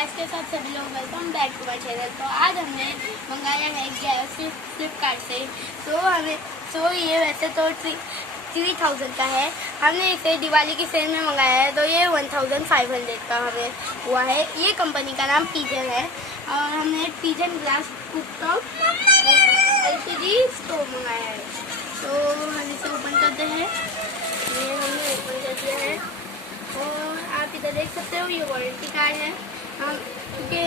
Guys के साथ सभी लोग welcome back to my channel. तो आज हमने मंगाया है गैस फ्लिपकार्ट से। ये वैसे तो 3000 का है। हमने इसे दिवाली की सेल में मंगाया है, तो ये 1500 का हमें हुआ है। ये कंपनी का नाम पिजन है और हमने pigeon glass cooktop LCD stove मंगाया है। तो हम इसे ओपन करते हैं। ये हमने ओपन कर दिया है और आप इधर देख सकते हो ये वारंटी कार्ड है। हम क्योंकि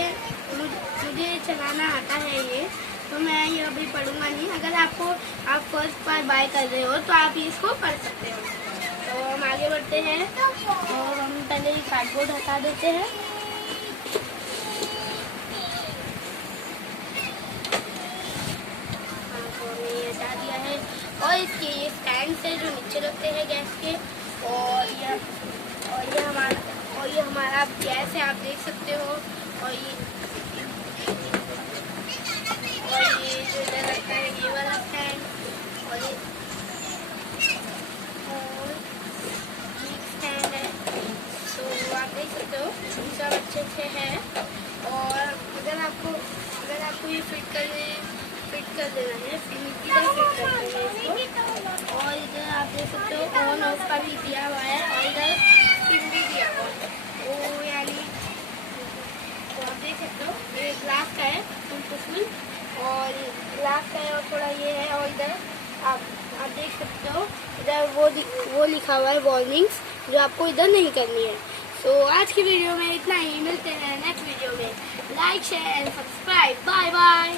मुझे चलाना आता है ये, तो मैं ये अभी पढ़ूंगा नहीं। अगर आप फर्स्ट बार बाय कर रहे हो तो आप इसको पढ़ सकते हो। तो हम आगे बढ़ते हैं और हम पहले ये कार्डबोर्ड हटा देते हैं। हमने ये हटा दिया है और इसके ये स्टैंड से जो नीचे रखते हैं गैस के, और ये हमारा गैस है, आप देख सकते हो। और ये जो इधर रखता है ये वाला स्टैंड, और ये स्टैंड है। तो आप देख सकते हो सब अच्छे से है। और अगर आपको ये फिट कर देना है, फिट कर देना है इसको। और इधर आप देख सकते हो ऑन ऑफ का भी दिया हुआ है और इधर पिन भी दिया हुआ है। वो यानी तो आप देख सकते हो ये ग्लास का है फुल, और ग्लास का है और थोड़ा ये है। और इधर आप देख सकते हो इधर वो लिखा हुआ है वार्निंग्स, जो आपको इधर नहीं करनी है। तो आज की वीडियो में इतना ही। मिलते हैं नेक्स्ट वीडियो में। Like share and subscribe. Bye bye.